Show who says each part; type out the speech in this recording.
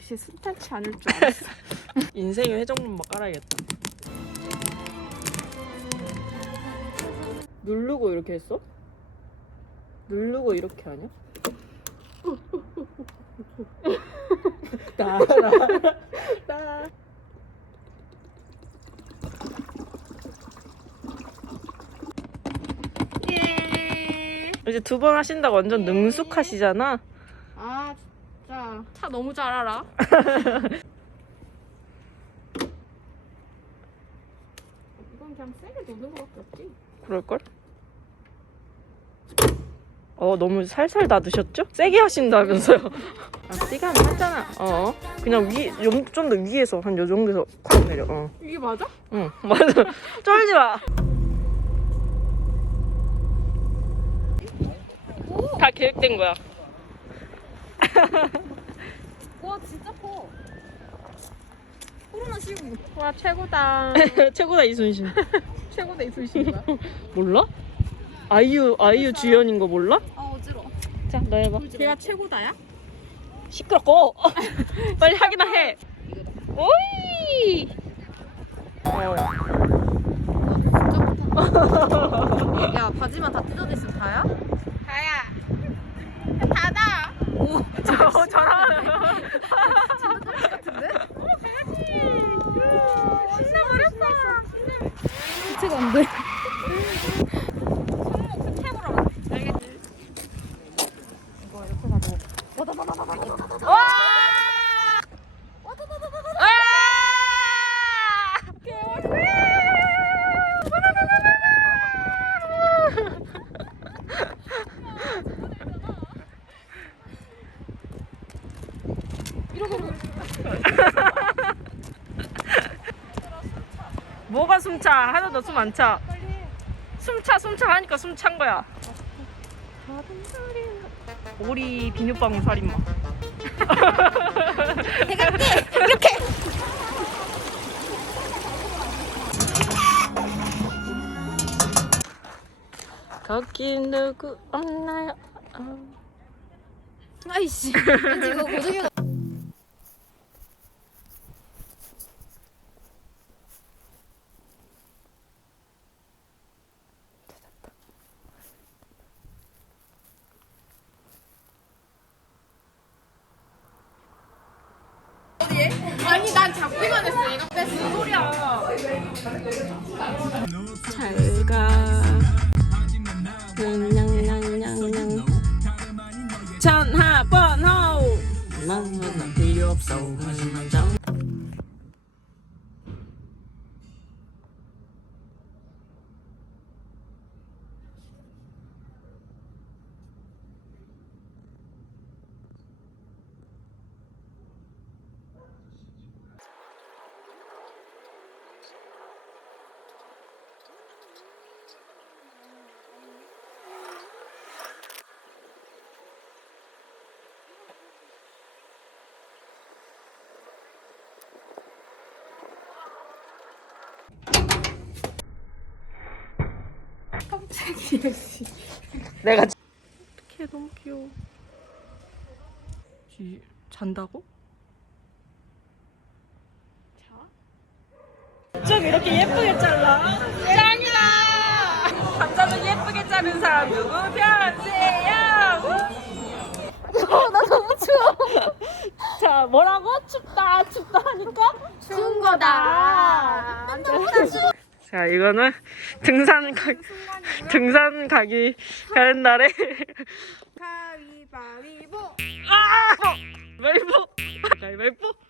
Speaker 1: 역시 순탄치 않을 줄 알았어.
Speaker 2: 인생의 회전목마 깔아야겠다. 누르고 이렇게 했어? 누르고 이렇게 하냐? 따라라.
Speaker 1: 예.
Speaker 2: 이제 두 번 하신다고 완전 능숙하시잖아.
Speaker 1: 아 진짜 차 너무 잘 알아. 이건 그냥 세게 놓는 것밖에 없지.
Speaker 2: 그럴걸? 어 너무 살살 놔두셨죠? 세게 하신다면서요? 아 세게 하면 하잖아. 어 그냥 위 좀 더 위에서 한 요 정도에서 콱 내려. 어.
Speaker 1: 이게 맞아?
Speaker 2: 응 맞아. 쫄지 마. 다 계획된 거야.
Speaker 1: 와 진짜 커. 코로나 시국. 와 최고다.
Speaker 2: 최고다 이순신.
Speaker 1: 최고다 이순신 거야?
Speaker 2: 몰라? 아이유 아이유 주연인 거 몰라?
Speaker 1: 아 어지러워.
Speaker 2: 자너 해봐.
Speaker 1: 걔가 최고다야?
Speaker 2: 시끄럽고 빨리 하기나 해. 오이. 어.
Speaker 1: 야 바지만 다 찢어져 있으면 다야? 다야. 다다. 오
Speaker 2: 어, 잘하네.
Speaker 1: 같은데? 신나버렸어. 대체가 안 돼. 손목 스텝으로 알겠지? 이거 이렇게 가지고 와다다다다다. 와! 와다다다다다.
Speaker 2: 뭐가 숨차? 하나도 숨안 차. 숨차 숨차 하니까 숨 찬 거야. 오리 비눗방울 살인마. 거기 누구 없나요? 어.
Speaker 1: 아이씨. 이거 고정이 아니 난 잡기만 했어 얘가 뺐어 소리야
Speaker 2: 잘가. 냥냥냥냥냥. 전화 번호. 난 필요 없어.
Speaker 1: 깜짝이야 씨
Speaker 2: 내가 어떡해 너무 귀여워. 쥐 잔다고? 좀 이렇게 예쁘게 잘라. 짱이다. 감자도 예쁘게 자른 사람 누구 편세요?
Speaker 1: 나 너무 추워
Speaker 2: 자 뭐라고 춥다 춥다 하니까
Speaker 1: 추운 거다
Speaker 2: 자 이거는 등산 가 등산 가기 가는 날에
Speaker 1: 가위바위보.
Speaker 2: 아! 가위바위보 가위바위보